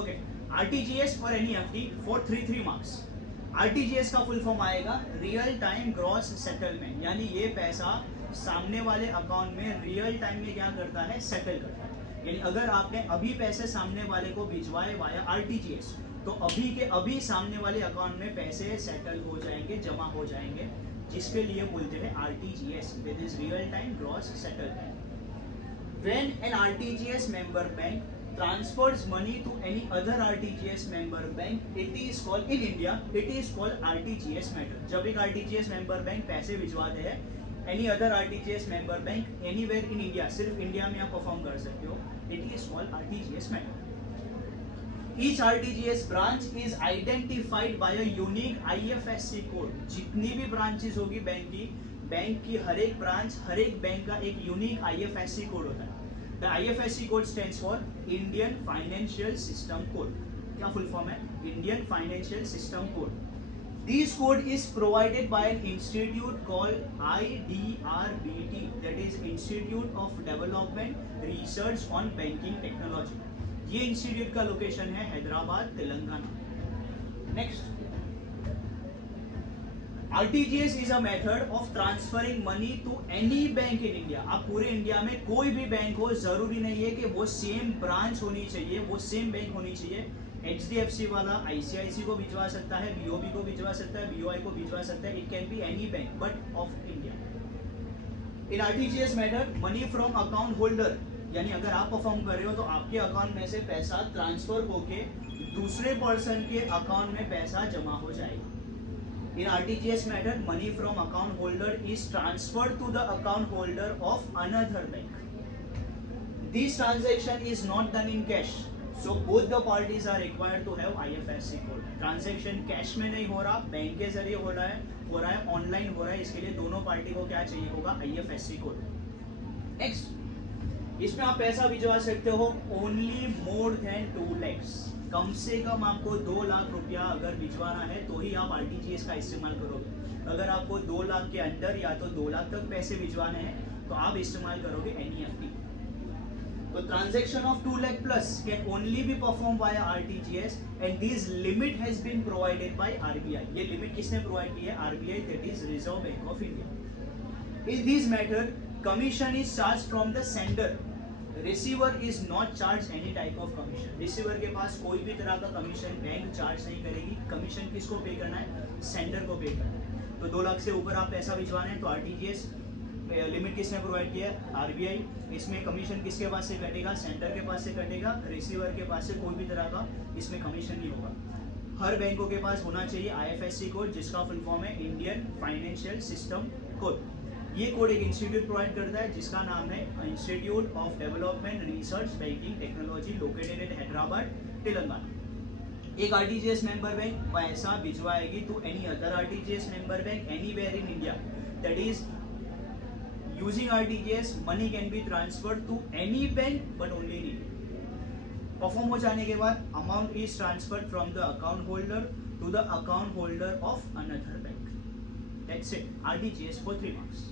Okay, RTGS और NEFT for 3 marks. RTGS का full form आएगा रियल टाइम ग्रॉस सेटलमेंट, यानी ये पैसा सामने वाले अकाउंट में रियल टाइम में क्या करता है, सेटल करता है। यानी अगर आपने अभी पैसे सामने वाले को भिजवाए वाया आरटीजीएस, तो अभी के अभी सामने वाले अकाउंट में पैसे सेटल हो जाएंगे, जमा हो जाएंगे, जिसके लिए बोलते हैं RTGS, that is real time gross settlement. When an RTGS member bank transfers money to any other RTGS member bank, it is called in India, it is called RTGS method. जब एक RTGS member bank पैसे भिजवाते हैं any other RTGS member bank anywhere in India, सिर्फ India में आप perform कर सकते हो, it is called RTGS method. Each RTGS branch is identified by a unique IFSC code. जितनी भी ब्रांचेस होगी बैंक की हर एक ब्रांच, हर एक बैंक का एक यूनिक आईएफएससी कोड होता है। The IFSC code stands for Indian financial system code. क्या फुल फॉर्म है? Indian financial system code. This code is provided by an institute called IDRBT, that is institute of development research on banking technology. ये institute का location है Hyderabad, Telangana. Next, RTGS is a method of transferring money to any bank in India. आप पूरे India में कोई भी bank हो, जरूरी नहीं है कि वो सेम ब्रांच होनी चाहिए, वो सेम बैंक होनी चाहिए। HDFC वाला ICICI को भिजवा सकता है, BOB को भिजवा सकता है, BOI को भिजवा सकता है, it can be any bank but of India. In RTGS method money from account holder, यानी अगर आप परफॉर्म कर रहे हो तो आपके अकाउंट में से पैसा ट्रांसफर होके दूसरे पर्सन के अकाउंट में पैसा जमा हो जाएगा। In RTGS method, money from account holder is transferred to the account holder of another bank. This transaction is not done in cash, so both the parties are required to have IFSC code. Transaction cash में नहीं हो रहा, bank के जरिए हो रहा है, online हो रहा है, इसके लिए दोनों पार्टी को क्या चाहिए होगा, IFSC कोड। नेक्स्ट, इसमें आप पैसा भिजवा सकते हो ओनली मोर देन 2 lakhs। कम से कम आपको 2 लाख रुपया अगर भिजवाना है तो ही आप आरटीजीएस का इस्तेमाल करोगे। अगर आपको 2 लाख के अंदर या तो 2 लाख तक पैसे भिजवाने हैं तो आप इस्तेमाल करोगे एनईएफटी। तो transaction of 2 lakh plus can only be perform by RTGS and this limit has been provided by RBI. ये लिमिट किसने प्रोवाइड की है? RBI, that is Reserve Bank of India. In this method commission is charge from the sender. Receiver is not charge any type of commission. Receiver के पास कोई भी तरह का कमीशन बैंक चार्ज नहीं करेगी। कमीशन किसको पे करना है? सेंडर को पे करना है। तो 2 लाख से ऊपर आप पैसा भिजवाना है तो आरटीजीएस लिमिट किसने प्रोवाइड किया है? आरबीआई। इसमें कमीशन किसके पास से कटेगा? सेंडर के पास से कटेगा। रिसीवर के पास से कोई भी तरह का इसमें कमीशन नहीं होगा। हर बैंकों के पास होना चाहिए आईएफएससी कोड, जिसका फुल फॉर्म है इंडियन फाइनेंशियल सिस्टम कोड। ये कोड एक इंस्टीट्यूट प्रोवाइड करता है जिसका नाम है institute of development research banking technology, located in Hyderabad, Telangana. एक आरटीजीएस मेंबर बैंक पैसा भिजवाएगी to any other RTGS member bank anywhere in India, that is using RTGS money can be transferred to any bank but only in India. Perform हो जाने के बाद amount is transferred from the account holder to the account holder of another bank. That's it. RTGS for 3 marks.